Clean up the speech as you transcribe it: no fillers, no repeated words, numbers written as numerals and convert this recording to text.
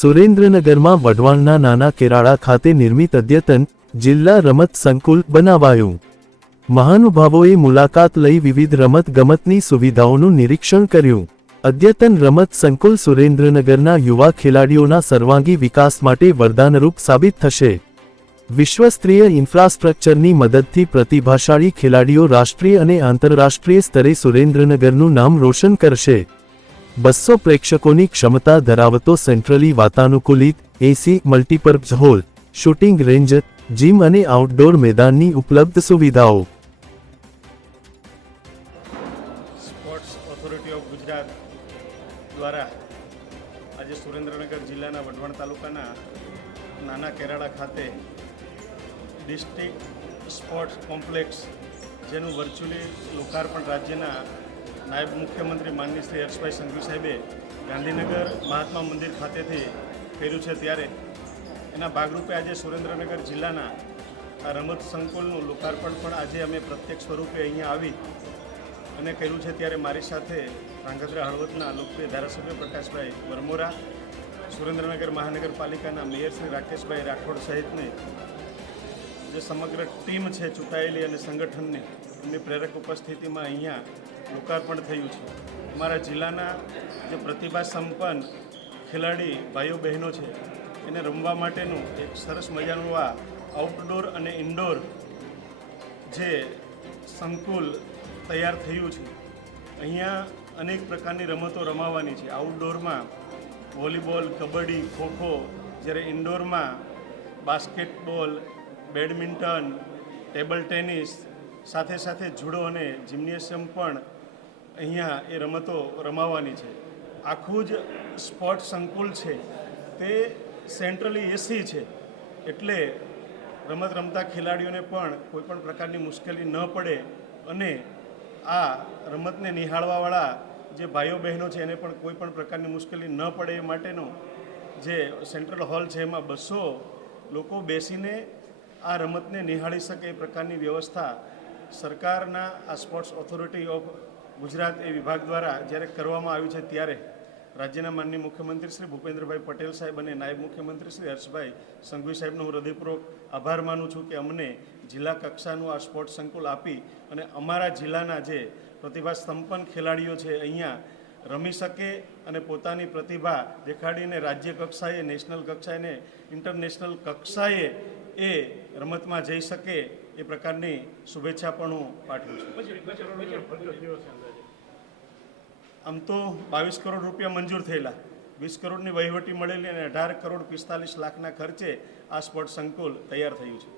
સુરેન્દ્રનગરમાં વઢવાણના નાના કેરાળા ખાતે નિર્મિત અદ્યતન જિલ્લા રમત સંકુલ બનાવાયું। મહાનુભાવોએ મુલાકાત લઈ વિવિધ રમત ગમતની સુવિધાઓનું નિરીક્ષણ કર્યું। અદ્યતન રમત સંકુલ સુરેન્દ્રનગરના યુવા ખેલાડીઓના સર્વાંગી વિકાસ માટે વરદાનરૂપ સાબિત થશે। વિશ્વસ્તરીય ઇન્ફ્રાસ્ટ્રક્ચરની મદદથી પ્રતિભાશાળી ખેલાડીઓ રાષ્ટ્રીય અને આંતરરાષ્ટ્રીય સ્તરે સુરેન્દ્રનગરનું નામ રોશન કરશે। 200 પ્રેક્ષકોની ક્ષમતા ધરાવતો સેન્ટ્રલી વાતાનુકૂલિત AC multipurpose hall, shooting range, gym અને આઉટડોર મેદાનની ઉપલબ્ધ સુવિધાઓ। સ્પોર્ટ્સ ઓથોરિટી ઓફ ગુજરાત દ્વારા આજે સુરેન્દ્રનગર જિલ્લાના વઢવાણ તાલુકાના નાના કેરાળા ખાતે ડિસ્ટ્રિક્ટ સ્પોર્ટ્સ કોમ્પ્લેક્સ જેનું વર્ચ્યુઅલી લોકાર્પણ રાજ્યના નાયબ મુખ્યમંત્રી માનનીય શ્રી હર્ષભાઈ સંઘવી સાહેબે ગાંધીનગર મહાત્મા મંદિર ખાતેથી કર્યું છે, ત્યારે એના ભાગરૂપે આજે સુરેન્દ્રનગર જિલ્લાના આ રમત સંકુલનું લોકાર્પણ પણ આજે અમે પ્રત્યક્ષ સ્વરૂપે અહીંયા આવી અને કર્યું છે। ત્યારે મારી સાથે ધ્રાંગધ્રા હળવદના લોકપ્રિય ધારાસભ્ય પ્રકાશભાઈ વરમોરા, સુરેન્દ્રનગર મહાનગરપાલિકાના મેયર શ્રી રાકેશભાઈ રાઠોડ સહિતની જે સમગ્ર ટીમ છે ચૂંટાયેલી અને સંગઠનની, એમની પ્રેરક ઉપસ્થિતિમાં અહીંયા લોકાર્પણ થયું છે। અમારા જિલ્લાના જે પ્રતિભા સંપન્ન ખેલાડી ભાઈઓ બહેનો છે એને રમવા માટેનું એક સરસ મજાનું આ આઉટડોર અને ઇન્ડોર જે સંકુલ તૈયાર થયું છે। અહીંયા અનેક પ્રકારની રમતો રમાવાની છે। આઉટડોરમાં વોલીબોલ, કબડ્ડી, ખોખો, જ્યારે ઇન્ડોરમાં બાસ્કેટબોલ, બેડમિન્ટન, ટેબલ ટેનિસ, સાથે સાથે જુડો અને જિમ્નેશિયમ પણ અહીંયા એ રમતો રમાવાની છે। આખું જ સ્પોર્ટ સંકુલ છે તે સેન્ટ્રલી એસી છે, એટલે રમત રમતા ખેલાડીઓને પણ કોઈપણ પ્રકારની મુશ્કેલી ન પડે અને આ રમતને નિહાળવાવાળા જે ભાઈઓ બહેનો છે એને પણ કોઈપણ પ્રકારની મુશ્કેલી ન પડે એ માટેનો જે સેન્ટ્રલ હોલ છે એમાં 200 લોકો બેસીને આ રમતને નિહાળી શકે એ પ્રકારની વ્યવસ્થા સરકારના આ સ્પોર્ટ્સ ઓથોરિટી ઓફ ગુજરાત એ વિભાગ દ્વારા જ્યારે કરવામાં આવ્યું છે, ત્યારે રાજ્યના માનનીય મુખ્યમંત્રી શ્રી ભૂપેન્દ્રભાઈ પટેલ સાહેબ અને નાયબ મુખ્યમંત્રી શ્રી હર્ષભાઈ સંઘવી સાહેબનો હું હૃદયપૂર્વક આભાર માનું છું કે અમને જિલ્લા કક્ષાનું આ સ્પોર્ટ્સ સંકુલ આપી અને અમારા જિલ્લાના જે પ્રતિભા સંપન્ન ખેલાડીઓ છે અહીંયા રમી શકે અને પોતાની પ્રતિભા દેખાડીને રાજ્ય કક્ષાએ, નેશનલ કક્ષાએ, ઇન્ટરનેશનલ કક્ષાએ એ રમતમાં જઈ શકે એ પ્રકારની શુભેચ્છા પણ હું પાઠવું છું। આમ તો 22 કરોડ રૂપિયા મંજૂર થયેલા, 20 કરોડની વહીવટી મળેલી અને 18 કરોડ 45 લાખના ખર્ચે આ સ્પોર્ટ્સ સંકુલ તૈયાર થયું છે।